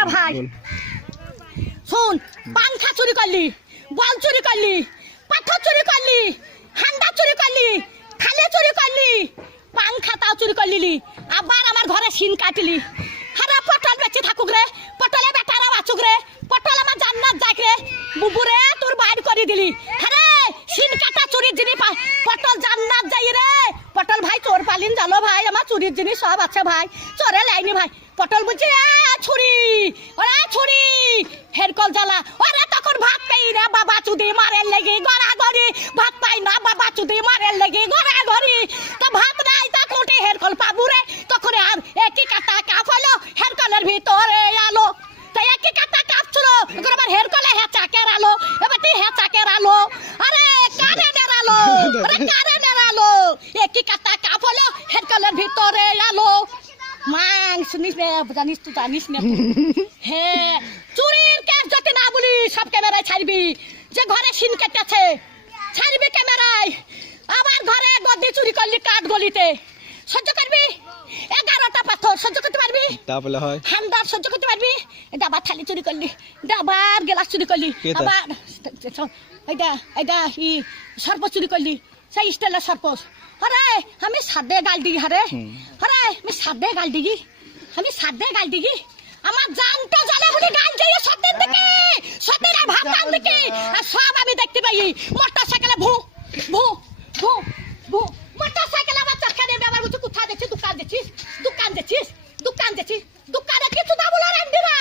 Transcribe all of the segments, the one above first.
রে ভাই শুন, পাংখা চুরি করলি, বল চুরি করলি, পাথর চুরি করলি, হান্ডা চুরি করলি, থালে চুরি করলি, পাংখা তাও চুরি করলি, আবার আমার ঘরে সিন কাটলি। হারা পটল বেঁচে থাকুক রে, পটলে বেটারা বাঁচুক রে, পটল আমার জান্নাত যাক রে, বুবুরে তোর বাইর করে দিলি। আরে সিন কাটা চুরির জিনিস পটল জান্নাত যাই রে। পটল ভাই চোর পালিন জানো ভাই, আমার চুরির জিনিস সব আছে ভাই, চোরে লাইনি ভাই। পটল বুঝছি ছুরি, ওরা ছুরি হেরকল জ্বালা, ওরা তখন ভাত পাই রে বাবা চুদি মারের লেগে গড়াগড়ি, ভাত পাই না বাবা চুদি মারের লেগে গড়াগড়ি। তো ভাত নাই তা কোটে হেরকল পাবু রে, তখন আর একই কাটা কাপ হলো হেরকলের ভিতরে আলো। তাই একই কাটা কাপ ছিল, এখন আবার হেরকলে হেঁচাকের আলো, এবার তুই হেঁচাকের আলো। আরে কারেন্টের আলো, আরে কারেন্টের আলো, একই কাটা কাপ হলো হেরকলের ভিতরে আলো। মাং শুনিস না, জানিস তো জানিস না। হ্যাঁ চুরির কেস যদি না বলি সব ক্যামেরায় ছাড়বি, যে ঘরে সিন কেটেছে ছাড়বি ক্যামেরায়। আমার ঘরে গদি চুরি করলি কাঠ গলিতে, সহ্য করবি? 11টা পাথর সহ্য করতে পারবি? তাহলে হয় হান্দার সহ্য করতে পারবি? ডাবার থালি চুরি করলি, ডাবার গ্লাস চুরি করলি, আবার এইটা সর্প চুরি করলি, সেই স্টাইলের সর্প। আরে আমি সাদে গাল দিই, হারে আরে আমি সাদে গাল দিই, আমি সাদে গাল দিই। আমার জানতে জানে বলে গাল দিয়ে সত্যের দিকে, সত্যের ভাত টান দিকে, আর সব আমি দেখতে পাই। মোটর সাইকেলে ভু ভু ভু ভু, মোটর সাইকেলে আমার চাকা নেবে, আবার বলছে কোথায় দেখছিস, দোকান দেখছিস, দোকান দেখছিস, দোকান দেখছিস, দোকানে কিছু দাবো না রান্দিরা,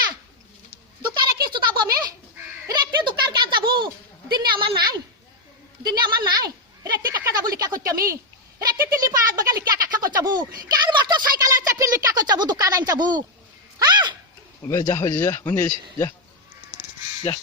দোকানে কিছু দাবো আমি রেখে দোকান কাজ যাবো। দিনে আমার নাই, দিনে আমার নাই, রেখে কাকা যাবো লিখা করতে আমি, রেখে দিল্লি পাড়াত বাগা লিখা কাকা করতে যাবো, কার মোটর সাইকেলে চাপি লিখা করতে যাবো, দোকান আন যাবো। হ্যাঁ যা হয়ে যা, যা যা।